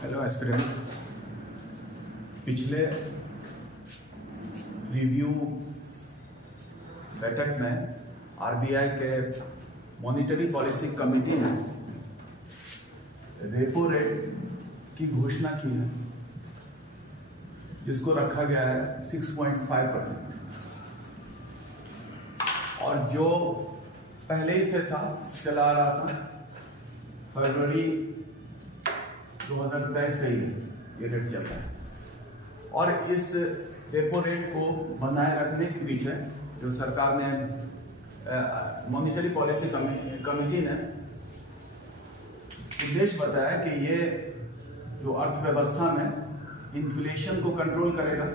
Hello aspirants. पिछले review बैठक में आरबीआई के मॉनिटरी पॉलिसी कमेटी ने रेपो रेट की घोषणा की है, जिसको रखा गया है 6.5%, और जो पहले ही से था चला आ रहा था, फरवरी 2023 से ही ये रेट चल रहा है। और इस रेपो रेट को बनाए रखने के पीछे जो सरकार ने मॉनिटरी पॉलिसी कमेटी ने उद्देश्य बताया कि ये जो अर्थव्यवस्था में इन्फ्लेशन को कंट्रोल करेगा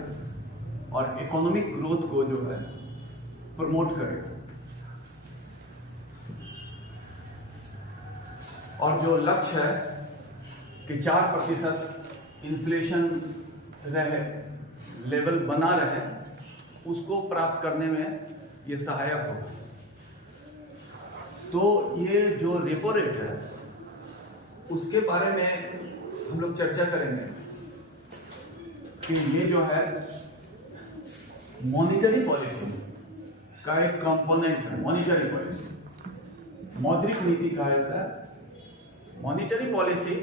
और इकोनॉमिक ग्रोथ को जो है प्रमोट करेगा, और जो लक्ष्य है कि 4% इन्फ्लेशन रहे, लेवल बना रहे, उसको प्राप्त करने में ये सहायक हो। तो ये जो रेपो रेट है उसके बारे में हम लोग चर्चा करेंगे कि ये जो है मॉनिटरी पॉलिसी का एक कंपोनेंट है। मॉनिटरी पॉलिसी मौद्रिक नीति कहा जाता है। मॉनिटरी पॉलिसी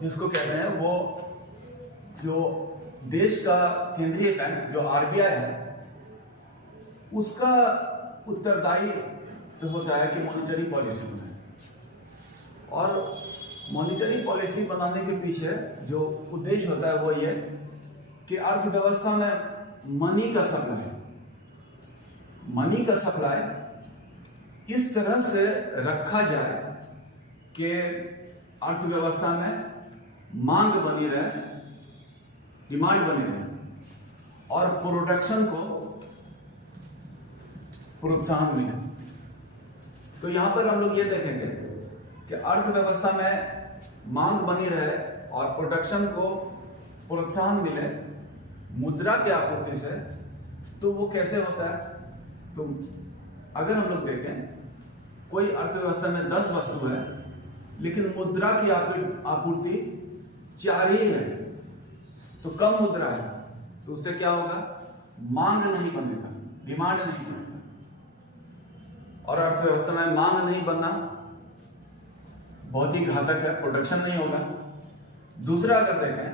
जिसको कहते हैं, वो जो देश का केंद्रीय बैंक जो आरबीआई है, उसका उत्तरदायी तो होता है कि मॉनिटरी पॉलिसी बनाए। और मॉनिटरी पॉलिसी बनाने के पीछे जो उद्देश्य होता है वो ये कि अर्थव्यवस्था में मनी का सप्लाई इस तरह से रखा जाए कि अर्थव्यवस्था में मांग बनी रहे, डिमांड बनी रहे, और प्रोडक्शन को प्रोत्साहन मिले। तो यहां पर हम लोग ये देखेंगे कि अर्थव्यवस्था में मांग बनी रहे और प्रोडक्शन को प्रोत्साहन मिले मुद्रा की आपूर्ति से। तो वो कैसे होता है? तो अगर हम लोग देखें, कोई अर्थव्यवस्था में 10 वस्तु है लेकिन मुद्रा की आपूर्ति 4 ही है, तो कम मुद्रा है, तो उससे क्या होगा? मांग नहीं बनेगा, डिमांड नहीं बनेगा, और अर्थव्यवस्था में मांग नहीं बनना बहुत ही घातक है, प्रोडक्शन नहीं होगा। दूसरा अगर देखें,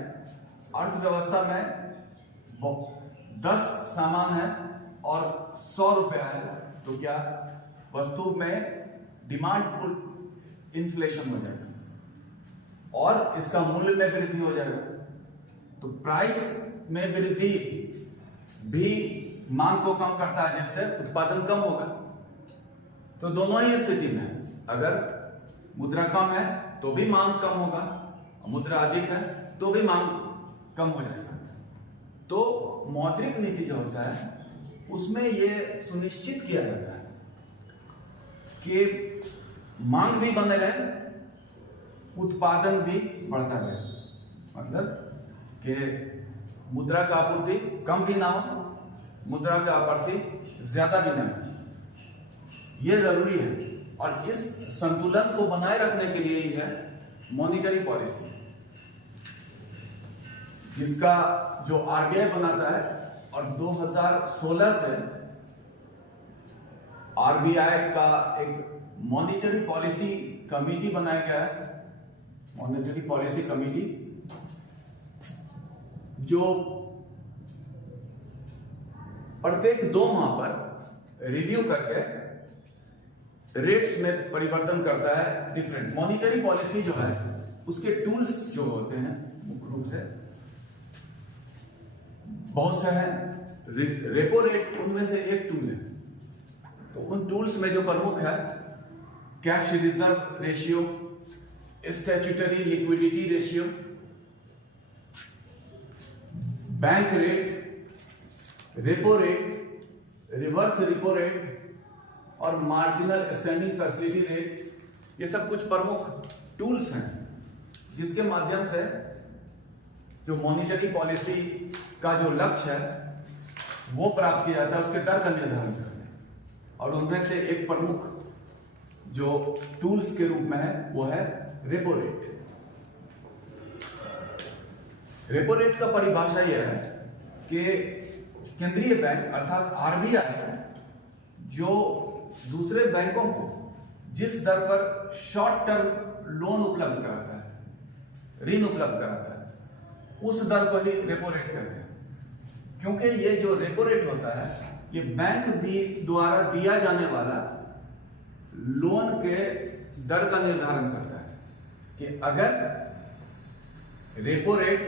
अर्थव्यवस्था में 10 सामान है और 100 रुपया है, तो क्या वस्तु में डिमांड इन्फ्लेशन हो जाएगा और इसका मूल्य में वृद्धि हो जाएगा। तो प्राइस में वृद्धि भी मांग को कम करता है, जिससे उत्पादन कम होगा। तो दोनों ही स्थिति में अगर मुद्रा कम है तो भी मांग कम होगा, मुद्रा अधिक है तो भी मांग कम हो जाएगा। तो मौद्रिक नीति जो होता है उसमें यह सुनिश्चित किया जाता है कि मांग भी बने रहे, उत्पादन भी बढ़ता रहे। मतलब कि मुद्रा का आपूर्ति कम भी ना हो, मुद्रा का आपूर्ति ज्यादा भी ना हो, यह जरूरी है। और इस संतुलन को बनाए रखने के लिए ही है मॉनिटरी पॉलिसी, जिसका जो आरबीआई बनाता है। और 2016 से आरबीआई का एक मॉनिटरी पॉलिसी कमेटी बनाया गया है, मॉनिटरी पॉलिसी कमेटी, जो प्रत्येक 2 माह पर रिव्यू करके रेट्स में परिवर्तन करता है। डिफरेंट मॉनिटरी पॉलिसी जो है उसके टूल्स जो होते हैं मुख्य रूप से बहुत से हैं। रेपो रेट उनमें से एक टूल है। तो उन टूल्स में जो प्रमुख है, cash reserve ratio, statutory liquidity ratio, bank rate, repo rate, reverse repo rate और मार्जिनल स्टैंडिंग फैसिलिटी रेट, ये सब कुछ प्रमुख टूल्स हैं जिसके माध्यम से जो मॉनिटरी पॉलिसी का जो लक्ष्य है वो प्राप्त किया जाता है, उसके दर का निर्धारण करने। और उनमें से एक प्रमुख जो टूल्स के रूप में है वो है रेपो रेट। रेपो रेट का परिभाषा यह है कि केंद्रीय बैंक अर्थात आरबीआई जो दूसरे बैंकों को जिस दर पर शॉर्ट टर्म लोन उपलब्ध कराता है, ऋण उपलब्ध कराता है, उस दर को ही रेपो रेट कहते हैं। क्योंकि ये जो रेपो रेट होता है ये बैंक द्वारा दिया जाने वाला लोन के दर का निर्धारण करता है कि अगर रेपो रेट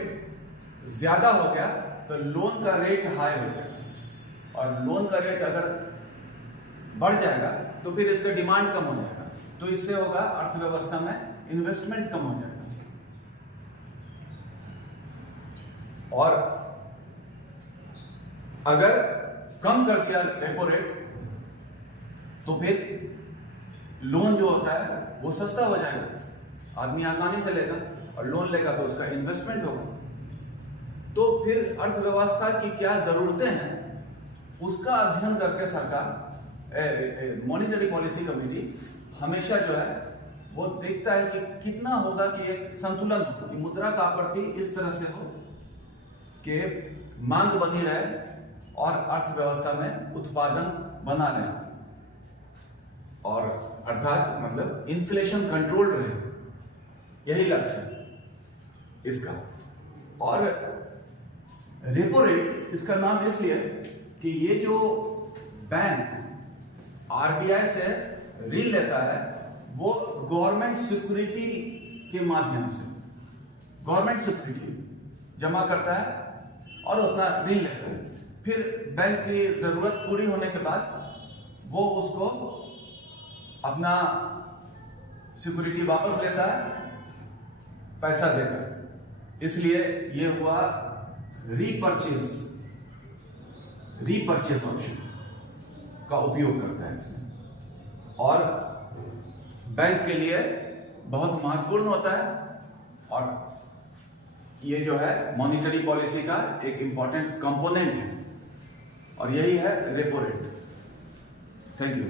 ज्यादा हो गया तो लोन का रेट हाई हो जाएगा और लोन का रेट अगर बढ़ जाएगा तो फिर इसका डिमांड कम हो जाएगा, तो इससे होगा अर्थव्यवस्था में इन्वेस्टमेंट कम हो जाएगा। और अगर कम कर दिया रेपो रेट तो फिर लोन जो होता है वो सस्ता हो जाएगा, आदमी आसानी से लेगा और लोन लेगा तो उसका इन्वेस्टमेंट होगा। तो फिर अर्थव्यवस्था की क्या जरूरतें हैं उसका अध्ययन करके सरकार मॉनेटरी पॉलिसी कमेटी हमेशा जो है वो देखता है कि कितना होगा कि एक संतुलन हो, कि मुद्रा का आपूर्ति इस तरह से हो कि मांग बनी रहे और अर्थव्यवस्था में उत्पादन बना रहे, और अर्थात मतलब इन्फ्लेशन कंट्रोल रहे, यही लक्ष्य है इसका। और रेपो रेट इसका नाम इसलिए कि ये जो बैंक आरबीआई से ऋण लेता है वो गवर्नमेंट सिक्योरिटी के माध्यम से गवर्नमेंट सिक्योरिटी जमा करता है और उतना ऋण लेता है। फिर बैंक की जरूरत पूरी होने के बाद वो उसको अपना सिक्योरिटी वापस लेता है पैसा देकर। इसलिए ये हुआ रीपर्चेज ऑप्शन का उपयोग करता है इसमें, और बैंक के लिए बहुत महत्वपूर्ण होता है और ये जो है मॉनेटरी पॉलिसी का एक इंपॉर्टेंट कंपोनेंट है, और यही है रेपो रेट। Thank you.